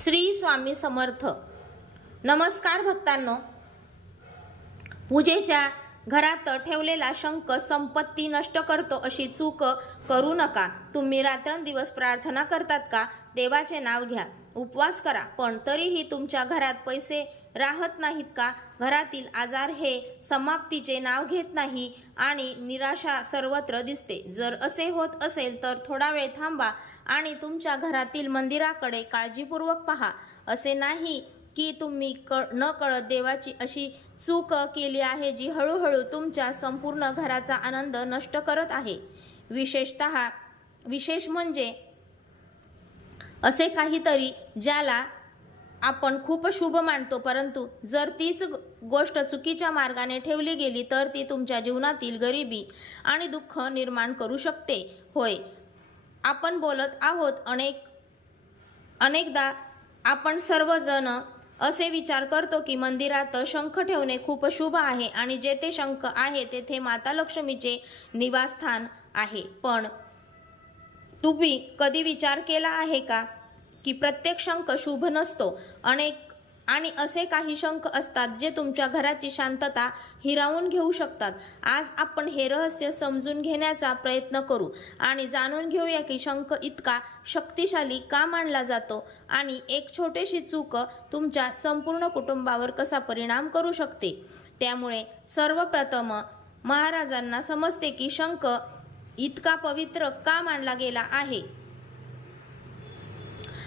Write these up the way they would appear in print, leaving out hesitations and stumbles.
श्री स्वामी समर्थ. नमस्कार भक्तांनो. पूजेच्या घरात ठेवलेला शंख संपत्ती नष्ट करतो अशी चूक करू नका. तुम्ही रात्रंदिवस प्रार्थना करतात का? देवाचे नाव घ्या, उपवास करा, पण तरीही तुमच्या घरात पैसे राहत नाहीत का? घरातील आजार हे समाप्तीचे नाव घेत नाही आणि निराशा सर्वत्र दिसते. जर असे होत असेल तर थोडा वेळ थांबा आणि तुमच्या घरातील मंदिराकडे काळजीपूर्वक पहा. असे नाही की तुम्ही न कळत देवाची अशी चूक केली आहे जी हळूहळू तुमच्या संपूर्ण घराचा आनंद नष्ट करत आहे. विशेष म्हणजे असे काहीतरी ज्याला आपण खूप शुभ मानतो, परंतु जर तीच गोष्ट चुकीच्या मार्गाने ठेवली गेली तर ती तुमच्या जीवनातील गरिबी आणि दुःख निर्माण करू शकते. होय, आपण बोलत आहोत. अनेकदा आपण सर्वजण असे विचार करतो की मंदिरात शंख ठेवणे खूप शुभ आहे आणि जेथे शंख आहे तेथे माता लक्ष्मीचे निवासस्थान आहे. पण तुम्ही कधी विचार केला आहे का की प्रत्येक शंख शुभ नसतो? आणि असे काही शंख असतात जे तुमच्या घराची शांतता हिरावून घेऊ शकतात. आज आपण हे रहस्य समजून घेण्याचा प्रयत्न करू आणि जाणून घेऊया की शंख इतका शक्तिशाली का मानला जातो आणि एक छोटीशी चूक तुमच्या संपूर्ण कुटुंबावर कसा परिणाम करू शकते. त्यामुळे सर्वप्रथम महाराजांना समजते की शंख इतका पवित्र का मानला गेला आहे.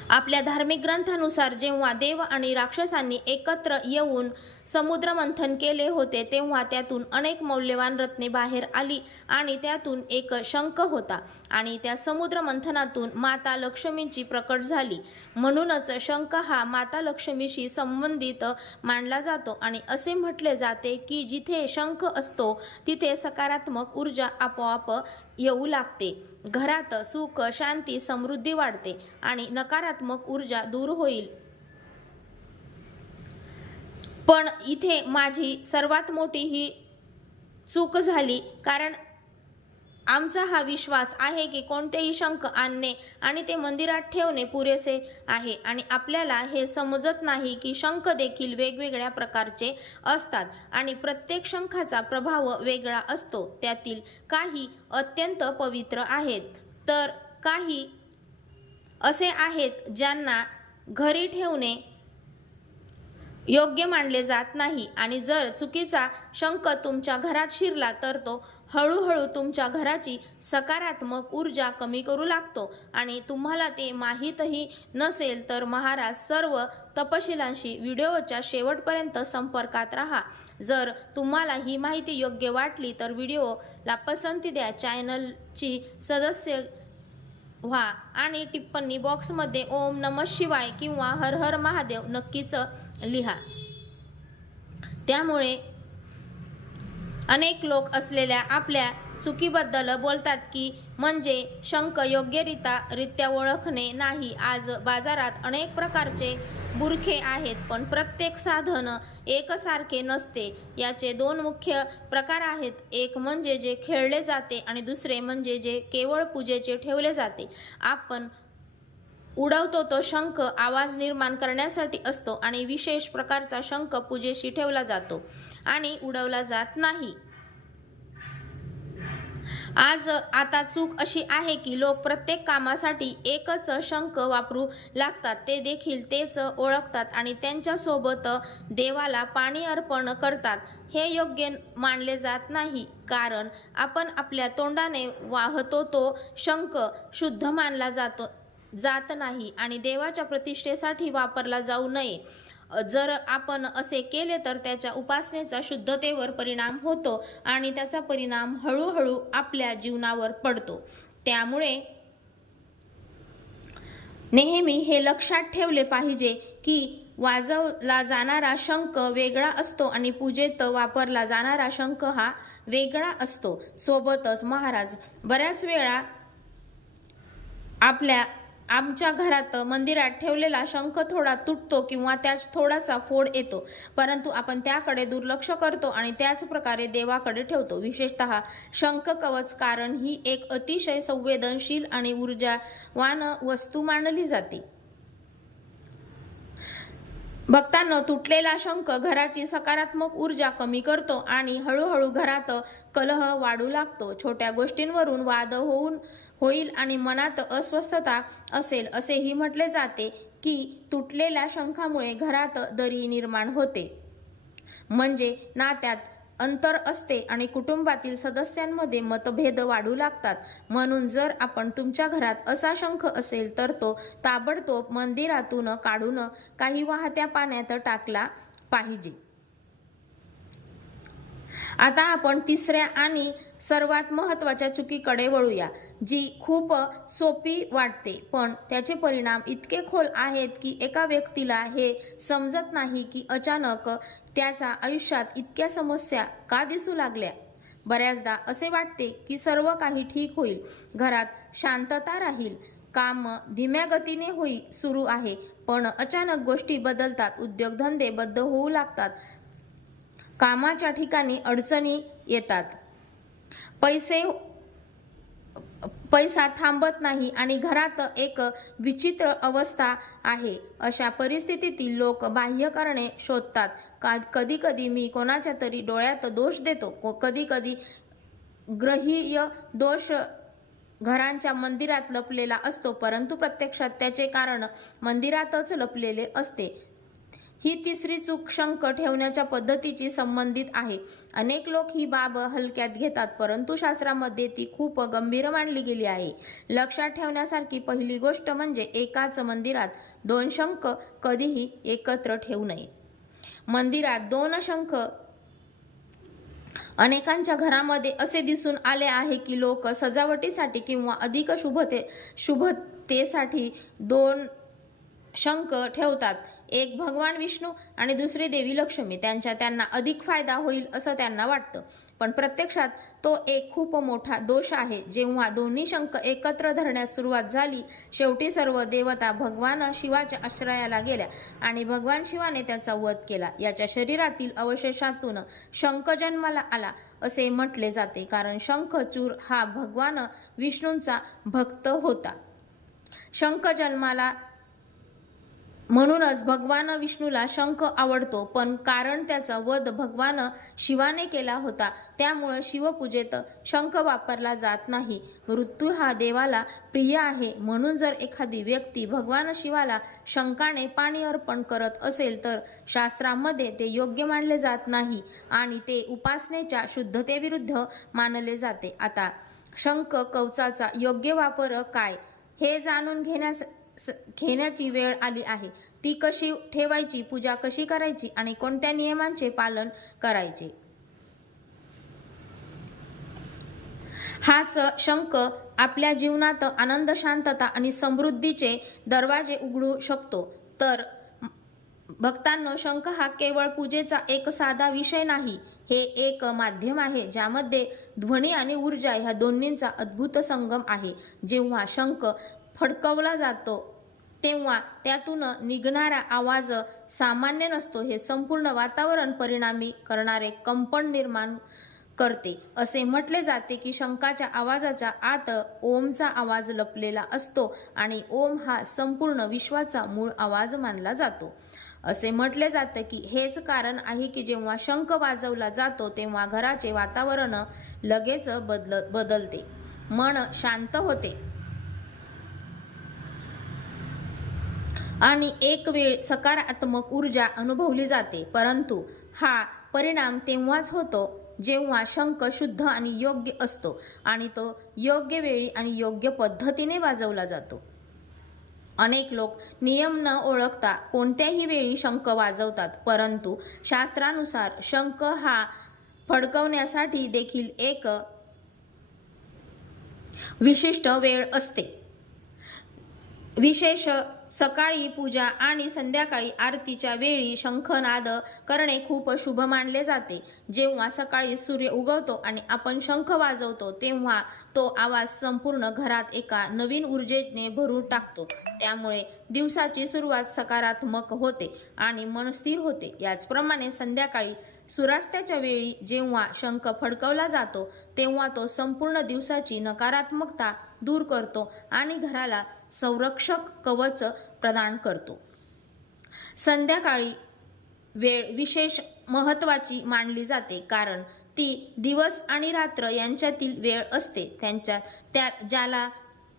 आपल्या धार्मिक ग्रंथानुसार जेव्हा देव आणि राक्षसांनी एकत्र येऊन समुद्र मंथन केले होते तेव्हा त्यातून अनेक मौल्यवान रत्ने बाहेर आली आणि त्यातून एक शंख होता आणि त्या समुद्र मंथनातून माता लक्ष्मीची प्रकट झाली. म्हणूनच शंख हा माता लक्ष्मीशी संबंधित मानला जातो आणि असे म्हटले जाते की जिथे शंख असतो तिथे सकारात्मक ऊर्जा आपोआप येऊ लागते. घरात सुख, शांती, समृद्धी वाढते आणि नकारात्मक ऊर्जा दूर होईल. पण इथे माझी सर्वात मोठी ही चूक झाली, कारण आमचा हा विश्वास आहे की कोणतेही शंख आणणे आणि ते मंदिरात ठेवणे पुरेसे आहे आणि आपल्याला हे समजत नाही की शंख देखील वेगवेगळ्या प्रकारचे असतात आणि प्रत्येक शंखाचा प्रभाव वेगळा असतो. त्यातील काही अत्यंत पवित्र आहेत तर काही असे आहेत ज्यांना घरी ठेवणे योग्य मानले जात नाही आणि जर चुकीचा शंख तुमच्या घरात शिरला तर तो हळूहळू तुमच्या घराची सकारात्मक ऊर्जा कमी करू लागतो आणि तुम्हाला ते माहीतही नसेल तर महाराज सर्व तपशिलांशी व्हिडिओच्या शेवटपर्यंत संपर्कात राहा. जर तुम्हाला ही माहिती योग्य वाटली तर व्हिडिओला पसंती द्या, चॅनलची सदस्य व्हा आणि टिप्पणी बॉक्समध्ये ओम नमः शिवाय किंवा हर हर महादेव नक्कीच लिहा. त्यामुळे अनेक लोक असलेल्या आपल्या चुकीबद्दल बोलतात की म्हणजे शंख योग्यरित्या ओळखणे नाही. आज बाजारात अनेक प्रकारचे बुरखे आहेत, पण प्रत्येक साधन एकसारखे नसते. याचे दोन मुख्य प्रकार आहेत. एक म्हणजे जे खेळले जाते आणि दुसरे म्हणजे जे केवळ पूजेचे ठेवले जाते. आपण उडवतो तो शंख आवाज निर्माण करण्यासाठी असतो आणि विशेष प्रकारचा शंख पूजेशी ठेवला जातो आणि उडवला जात नाही. आता चूक अशी आहे की लोक प्रत्येक कामासाठी एकच शंख वापरू लागतात. ते देखील तेच ओळखतात आणि त्यांच्या सोबत देवाला पाणी अर्पण करतात. हे योग्य मानले जात नाही, कारण आपण आपल्या तोंडाने वाहतो तो शंख शुद्ध मानला जात नाही आणि देवाच्या प्रतिष्ठेसाठी वापरला जाऊ नये. जर आपण असे केले तर त्याच्या उपासनेचा शुद्धतेवर परिणाम होतो आणि त्याचा परिणाम हळूहळू आपल्या जीवनावर पडतो. त्यामुळे नेहमी हे लक्षात ठेवले पाहिजे की वाजवला जाणारा शंख वेगळा असतो आणि पूजेत वापरला जाणारा शंख हा वेगळा असतो. सोबतच महाराज बऱ्याच वेळा आमच्या घरात मंदिरात ठेवलेला शंख थोडा तुटतो किंवा त्यात थोडासा फोड येतो, परंतु आपण त्याकडे दुर्लक्ष करतो आणि त्याच प्रकारे देवाकडे ठेवतो. विशेषतः शंख कवच, कारण ही एक अतिशय संवेदनशील आणि ऊर्जावान वस्तू मानली जाते. भक्तांनो, तुटलेला शंख घराची सकारात्मक ऊर्जा कमी करतो आणि हळूहळू घरात कलह वाढू लागतो. छोट्या गोष्टींवरून वाद होईल आणि मनात अस्वस्थता असेल असेही म्हटले जाते की तुटलेल्या शंखामुळे घरात दरी निर्माण होते, म्हणजे नात्यात अंतर असते आणि कुटुंबातील सदस्यांमध्ये मतभेद वाढू लागतात. म्हणून जर आपण तुमच्या घरात असा शंख असेल तर तो ताबडतोब मंदिरातून काढून काही वाहत्या पाण्यात टाकला पाहिजे. आता आपण तिसऱ्या आणि सर्वात महत्त्वाच्या चुकीकडे वळूया, जी खूप सोपी वाटते पण त्याचे परिणाम इतके खोल आहेत की एका व्यक्तीला हे समजत नाही की अचानक त्याच्या आयुष्यात इतक्या समस्या का दिसू लागल्या. बऱ्याचदा असे वाटते की सर्व काही ठीक होईल, घरात शांतता राहील, काम धीम्या गतीने सुरू आहे, पण अचानक गोष्टी बदलतात, उद्योगधंदे बंद होऊ लागतात, कामाच्या ठिकाणी अडचणी येतात, पैसा थांबत नाही आणि घरात एक विचित्र अवस्था आहे. अशा परिस्थितीतील लोक बाह्य कारणे शोधतात. कधी कधी मी कोणाच्या तरी डोळ्यात दोष देतो, कधी कधी ग्रहीय दोष घरांच्या मंदिरात लपलेला असतो, परंतु प्रत्यक्षात त्याचे कारण मंदिरातच लपलेले असते. ही तिसरी चूक शंख ठेवण्याच्या पद्धतीची संबंधित आहे. अनेक लोक ही बाब हलक्यात घेतात, परंतु शास्त्रामध्ये ती खूप गंभीर मानली गेली आहे. लक्षात ठेवण्यासारखी पहिली गोष्ट म्हणजे एकाच मंदिरात दोन शंख कधीही एकत्र ठेवू नये. मंदिरात दोन शंख अनेकांच्या घरामध्ये असे दिसून आले आहे की लोक सजावटीसाठी किंवा अधिक शुभतेसाठी दोन शंख ठेवतात. एक भगवान विष्णू आणि दुसरी देवी लक्ष्मी. त्यांना अधिक फायदा होईल असं त्यांना वाटतं, पण प्रत्यक्षात तो एक खूप मोठा दोष आहे. जेव्हा दोन्ही शंख एकत्र धरण्यास सुरुवात झाली, शेवटी सर्व देवता भगवान शिवाच्या आश्रयाला गेल्या आणि भगवान शिवाने त्याचा वध केला. याच्या शरीरातील अवशेषातून शंख जन्माला आला असे म्हटले जाते, कारण शंखचूर हा भगवान विष्णूंचा भक्त होता. शंख जन्माला म्हणूनच भगवान विष्णूला शंख आवडतो, पण कारण त्याचा वध भगवान शिवाने केला होता, त्यामुळे शिवपूजेत शंख वापरला जात नाही. मृत्यू हा देवाला प्रिय आहे, म्हणून जर एखादी व्यक्ती भगवान शिवाला शंखाने पाणी अर्पण करत असेल तर शास्त्रामध्ये ते योग्य मानले जात नाही आणि ते उपासनेच्या शुद्धतेविरुद्ध मानले जाते. आता शंख कवचाचा योग्य वापर काय हे जाणून घेण्याची वेळ आली आहे. ती कशी ठेवायची, पूजा कशी करायची आणि कोणत्या नियमांचे पालन करायचे. हाच शंख आपल्या जीवनात आनंद, शांतता आणि समृद्धीचे दरवाजे उघडू शकतो. तर भक्तांनो, शंख हा केवळ पूजेचा एक साधा विषय नाही, हे एक माध्यम आहे ज्यामध्ये ध्वनी आणि ऊर्जा ह्या दोन्हींचा अद्भुत संगम आहे. जेव्हा शंख फडकवला जातो तेव्हा त्यातून निघणारा आवाज सामान्य नसतो, हे संपूर्ण वातावरण परिणामी करणारे कंपन निर्माण करते. असे म्हटले जाते की शंखाच्या आवाजाच्या आत ओमचा आवाज लपलेला असतो आणि ओम हा संपूर्ण विश्वाचा मूळ आवाज मानला जातो. असे म्हटले जाते की हेच कारण आहे की जेव्हा शंख वाजवला जातो तेव्हा घराचे वातावरण लगेच बदलते, मन शांत होते आणि एक वेळ सकारात्मक ऊर्जा अनुभवली जाते. परंतु हा परिणाम तेव्हाच होतो जेव्हा शंख शुद्ध आणि योग्य असतो आणि तो योग्य वेळी आणि योग्य पद्धतीने वाजवला जातो. अनेक लोक नियम न ओळखता कोणत्याही वेळी शंख वाजवतात, परंतु शास्त्रानुसार शंख हा फडकवण्यासाठी देखील एक विशिष्ट वेळ असते. विशेष सकाळी पूजा आणि संध्याकाळी आरतीच्या वेळी शंखनाद करणे खूप शुभ मानले जाते. जेव्हा सकाळी सूर्य उगवतो आणि आपण शंख वाजवतो तेव्हा तो आवाज संपूर्ण घरात एका नवीन ऊर्जेने भरून टाकतो. त्यामुळे दिवसाची सुरुवात सकारात्मक होते आणि मन स्थिर होते. याचप्रमाणे संध्याकाळी सूर्यास्ताच्या वेळी जेव्हा शंख फडकवला जातो तेव्हा तो संपूर्ण दिवसाची नकारात्मकता दूर करतो आणि घराला संरक्षक कवच प्रदान करतो. संध्याकाळी वेळ विशेष महत्त्वाची मानली जाते, कारण ती दिवस आणि रात्र यांच्यातील वेळ असते. त्या ज्याला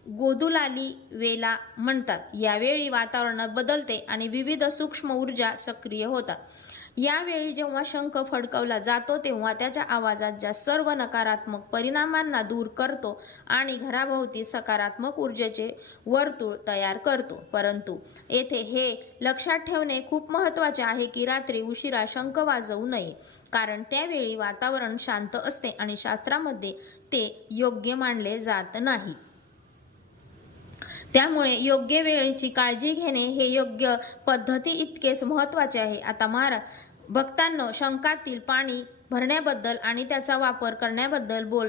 गोधुलाली वेला म्हणतात. यावेळी वातावरण बदलते आणि विविध सूक्ष्म ऊर्जा सक्रिय होतात. यावेळी जेव्हा शंख फडकवला जातो तेव्हा त्याच्या आवाजात ज्या सर्व नकारात्मक परिणामांना दूर करतो आणि घराभोवती सकारात्मक ऊर्जेचे वर्तुळ तयार करतो. परंतु येथे हे लक्षात ठेवणे खूप महत्त्वाचे आहे की रात्री उशिरा शंख वाजवू नये, कारण त्यावेळी वातावरण शांत असते आणि शास्त्रामध्ये ते योग्य मानले जात नाही. त्यामुळे योग्य वेळेची काळजी घेणे हे योग्य पद्धती इतकेच महत्त्वाचे आहे. आता भक्तांनो, शंखातील पाणी भरण्याबद्दल आणि त्याचा वापर करण्याबद्दल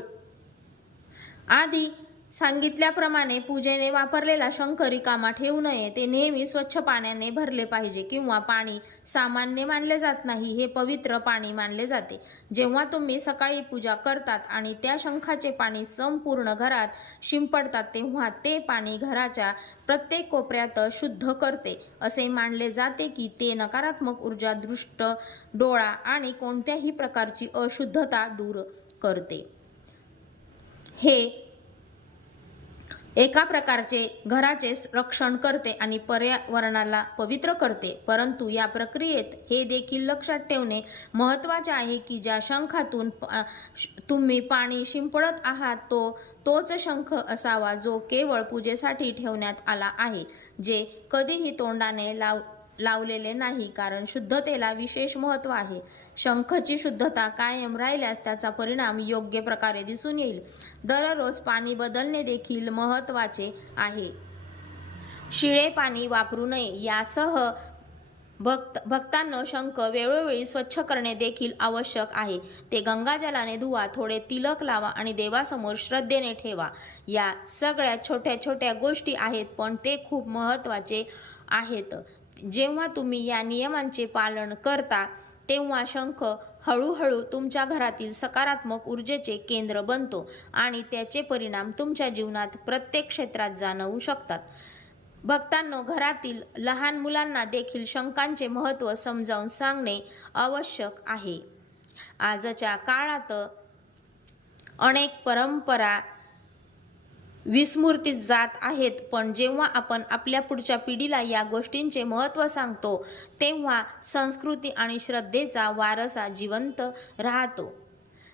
आधी सांगितल्याप्रमाणे पूजेने वापरलेला शंख रिकामा ठेवू नये. ते नेहमी स्वच्छ पाण्याने भरले पाहिजे किंवा पाणी सामान्य मानले जात नाही, हे पवित्र पाणी मानले जाते. जेव्हा तुम्ही सकाळी पूजा करतात आणि त्या शंखाचे पाणी संपूर्ण घरात शिंपडतात तेव्हा ते पाणी घराच्या प्रत्येक कोपऱ्यात शुद्ध करते. असे मानले जाते की ते नकारात्मक ऊर्जा, दृष्ट, डोळा आणि कोणत्याही प्रकारची अशुद्धता दूर करते. हे एका प्रकारचे घराचे रक्षण करते आणि पर्यावरणाला पवित्र करते. परंतु या प्रक्रियेत हे देखील लक्षात ठेवणे महत्त्वाचे आहे की ज्या शंखातून तुम्ही पाणी शिंपडत आहात तोच शंख असावा जो केवळ पूजेसाठी ठेवण्यात आला आहे, जे कधीही तोंडाने लावलेले नाही, कारण शुद्धतेला विशेष महत्त्व आहे. शंखची शुद्धता कायम राहिल्यास त्याचा परिणाम योग्य प्रकारे दिसून येईल. दररोज पाणी बदलणे देखील महत्त्वाचे आहे. शिळे पाणी वापरू नये. यासह भक्तांनो, शंख वेळोवेळी स्वच्छ करणे देखील आवश्यक आहे. ते गंगाजलाने धुवा, थोडे तिलक लावा आणि देवासमोर श्रद्धेने ठेवा. या सगळ्या छोट्या छोट्या गोष्टी आहेत, पण ते खूप महत्त्वाचे आहेत. जेव्हा तुम्ही या नियमांचे पालन करता तेव्हा शंख हळूहळू तुमच्या घरातील सकारात्मक ऊर्जेचे केंद्र बनतो आणि त्याचे परिणाम तुमच्या जीवनात प्रत्येक क्षेत्रात जाणवू शकतात. भक्तांनो, घरातील लहान मुलांना देखील शंखांचे महत्त्व समजावून सांगणे आवश्यक आहे. आजच्या काळात अनेक परंपरा विस्मृतीत जात आहेत, पण जेव्हा आपण आपल्या पुढच्या पिढीला या गोष्टींचे महत्त्व सांगतो तेव्हा संस्कृती आणि श्रद्धेचा वारसा जिवंत राहतो.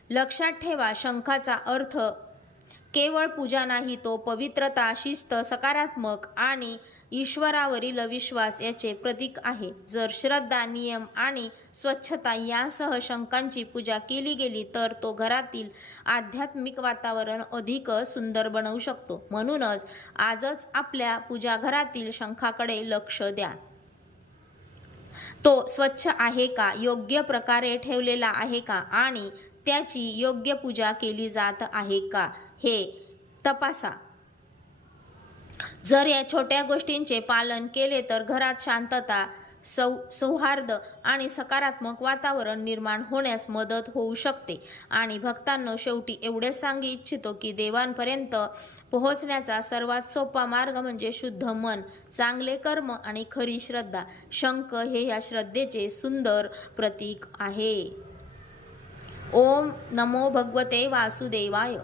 लक्षात ठेवा, शंखाचा अर्थ केवळ पूजा नाही, तो पवित्रता, शिस्त, सकारात्मक आणि ईश्वरावरील विश्वास याचे प्रतीक आहे. जर श्रद्धा, नियम आणि स्वच्छता यासह शंखांची पूजा केली गेली तर तो घरातील आध्यात्मिक वातावरण अधिक सुंदर बनवू शकतो. म्हणूनच आजच आपल्या पूजाघरातील शंखाकडे लक्ष द्या. तो स्वच्छ आहे का, योग्य प्रकारे ठेवलेला आहे का आणि त्याची योग्य पूजा केली जात आहे का हे तपासा. जर या छोट्या गोष्टींचे पालन केले तर घरात शांतता, सौहार्द आणि सकारात्मक वातावरण निर्माण होण्यास मदत होऊ शकते. आणि भक्तांनो, शेवटी एवढेच सांगू इच्छितो की देवांपर्यंत पोहोचण्याचा सर्वात सोपा मार्ग म्हणजे शुद्ध मन, चांगले कर्म आणि खरी श्रद्धा. शंख हे या श्रद्धेचे सुंदर प्रतीक आहे. ओम नमो भगवते वासुदेवाय.